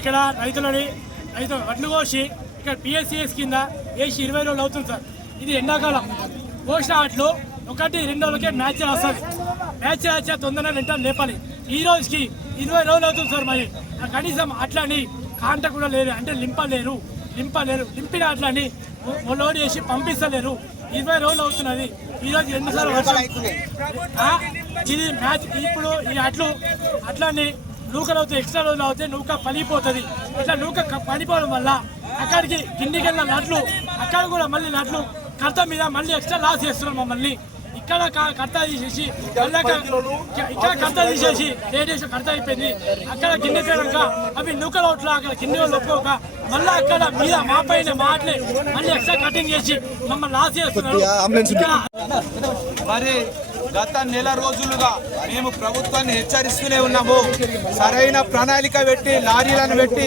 ఇక్కడ రైతు వడ్లు కోసి ఇక్కడ పిఎస్సిఎస్ కింద వేసి 20 రోజులు అవుతుంది సార్. ఇది ఎండాకాలం కోసిన అట్లు 1-2 రోజులకే మ్యాచ్ వస్తుంది. మ్యాచ్ వచ్చే తొందరగా వెంటనే లేపాలి. ఈ రోజుకి 20 రోజులు అవుతుంది సార్. మరి కనీసం అట్లని కాంట కూడా లేరు, అంటే లింపలేరు. లింపిన అట్లని లోడ్ చేసి పంపిస్తలేరు. 20 రోజులు అవుతున్నది. ఈరోజు 2 సార్లు వర్షం. ఇది మ్యాచ్. ఇప్పుడు ఈ అట్లని నూకలు అవుతాయి, ఎక్స్ట్రా రోజులు అవుతాయి, నూక పలిపోతుంది. ఇట్లా నూక పడిపోవడం వల్ల అక్కడికి కిందికి వెళ్ళిన నట్లు అక్కడ కూడా మళ్ళీ నట్లు కర్త మీద మళ్ళీ ఎక్స్ట్రా లాస్ చేస్తున్నాం మమ్మల్ని. ఇక్కడ కర్త తీసేసి ఇక్కడ కర్త తీసేసి రేడియేషన్ కర్త అయిపోయింది. అక్కడ కిందికి వెళ్ళాక అవి నూకలు అవుట్లా అక్కడ కింది వాళ్ళు ఒప్పుకోక మళ్ళీ అక్కడ మీద మా పైన మాటలే మళ్ళీ ఎక్స్ట్రా కటింగ్ చేసి మమ్మల్ని లాస్ చేస్తున్నారు. మరి గత నెల రోజులుగా మేము ప్రభుత్వాన్ని హెచ్చరిస్తూనే ఉన్నాము. సరైన ప్రణాళిక పెట్టి లారీలను పెట్టి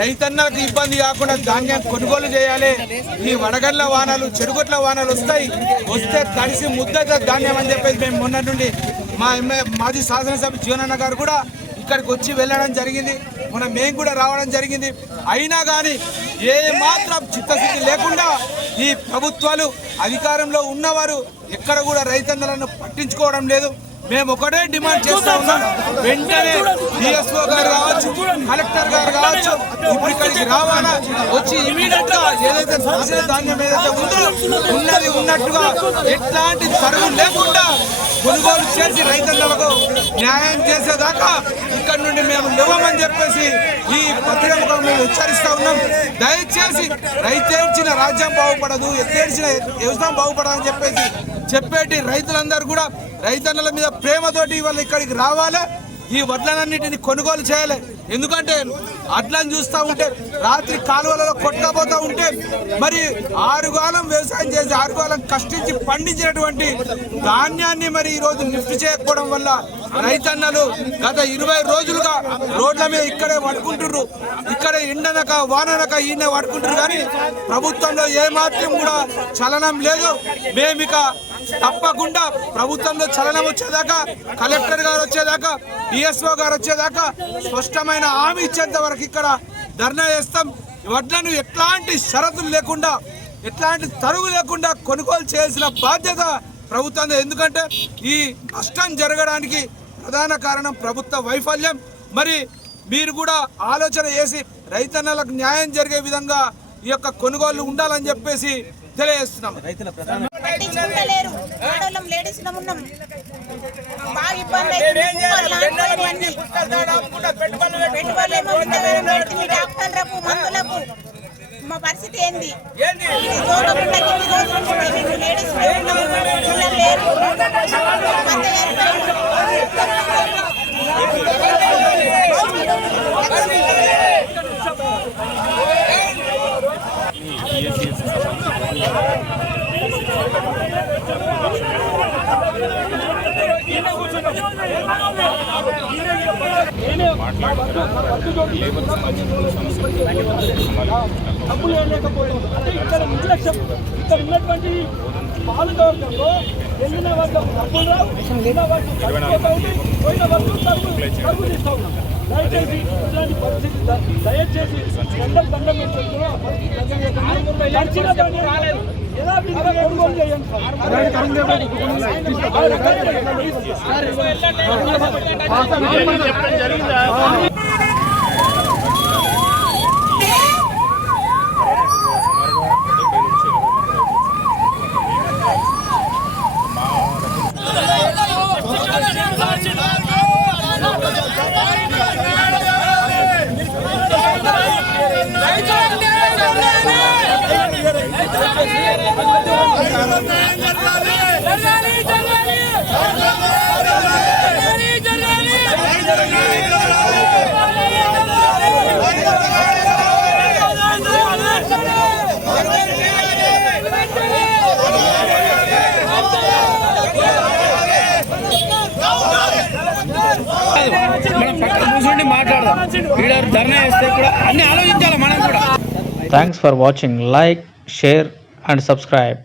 రైతన్నలకు ఇబ్బంది కాకుండా ధాన్యం కొనుగోలు చేయాలి. ఈ వడగళ్ల వానలు చెడుగొట్ల వానలు వస్తే తడిసి ముద్ద ధాన్యం అని చెప్పేసి మేము మొన్న నుండి మాజీ శాసనసభ జీవనన్న గారు కూడా ఇక్కడికి వచ్చి వెళ్ళడం జరిగింది. మేము కూడా రావడం జరిగింది. అయినా కానీ ఏ మాత్రం చిత్తశుద్ధి లేకుండా ఈ ప్రభుత్వాలు అధికారంలో ఉన్నవారు ఎక్కడ కూడా రైతన్నలను పట్టించుకోవడం లేదు. మేము ఒకటే డిమాండ్ చేస్తా ఉన్నాం. వెంటనే డిఎస్ఓ గారు కావచ్చు, కలెక్టర్ గారు కావచ్చు, ఇప్పుడు ఇక్కడికి రావాలా వచ్చి ఇమీడియట్ గా ఏదైతే సమస్య ధాన్యం ఏదైతే ఉందో ఉన్నట్టుగా ఎట్లాంటి తరువు లేకుండా కొనుగోలు చేసి రైతన్నలకు న్యాయం చేసేదాకా ఇక్కడ నుండి మేము లేవమని చెప్పేసి ఈ పత్రికలకు మేము హెచ్చరిస్తా ఉన్నాం. దయచేసి రైతేడ్చిన రాజ్యం బాగుపడదు, ఎత్తేడ్చిన వ్యవసాయం బాగుపడదని చెప్పేసి చెప్పేటి రైతులందరూ కూడా రైతన్నల మీద ప్రేమతోటి వాళ్ళు ఇక్కడికి రావాలి. ఈ వడ్లన్నింటిని కొనుగోలు చేయాలి. ఎందుకంటే అడ్లను చూస్తూ ఉంటే రాత్రి కాలువలలో కొట్టబోతూ ఉంటే మరి 6 కాలం వ్యవసాయం చేసి 6 కాలం కష్టించి పండించినటువంటి ధాన్యాన్ని మరి ఈరోజు లిఫ్ట్ చేయకపోవడం వల్ల రైతన్నలు గత 20 రోజులుగా రోడ్ల మీద ఇక్కడే పడుకుంటుర్రు. ఇక్కడ ఎండనక వాననక ఈయన పడుకుంటారు. కానీ ప్రభుత్వంలో ఏమాత్రం కూడా చలనం లేదు. మేమిక తప్పకుండా ప్రభుత్వంలో చలనం వచ్చేదాకా, కలెక్టర్ గారు వచ్చేదాకా, డిఎస్ఓ గారు వచ్చేదాకా స్పష్టమైన హామీ ఇచ్చేంత వరకు ఇక్కడ ధర్నా చేస్తాం. వడ్లను ఎట్లాంటి షరతులు లేకుండా, ఎట్లాంటి తరువు లేకుండా కొనుగోలు చేయాల్సిన బాధ్యత ప్రభుత్వం. ఎందుకంటే ఈ నష్టం జరగడానికి ప్రధాన కారణం ప్రభుత్వ వైఫల్యం. మరి మీరు కూడా ఆలోచన చేసి రైతన్నలకు న్యాయం జరిగే విధంగా ఈ యొక్క కొనుగోలు ఉండాలని చెప్పేసి తెలియజేస్తున్నాం. పట్టించుకుంటలేరు. ఆడోళ్ళం లేడీస్ ఉన్నాం. బాగా ఇబ్బంది పెట్టుబడులేమో డాక్టర్లకు మందులకు మా పరిస్థితి ఏంది? లేడీస్ లేరు. డబ్బులు లేకపోవడం అంటే ఇక్కడ నిర్లక్ష్యం. ఇక్కడ ఉన్నటువంటి పాలకవర్గంలో వెళ్ళిన వర్గం డబ్బులు రావు, పోయిన వర్గం తరుగు తీస్తూ ఉన్నాం. దయచేసి ఇట్లాంటి పరిస్థితి దయచేసి దండం ఎలా కొనుగోలు చేయండి. Thanks for watching. Like, share and subscribe.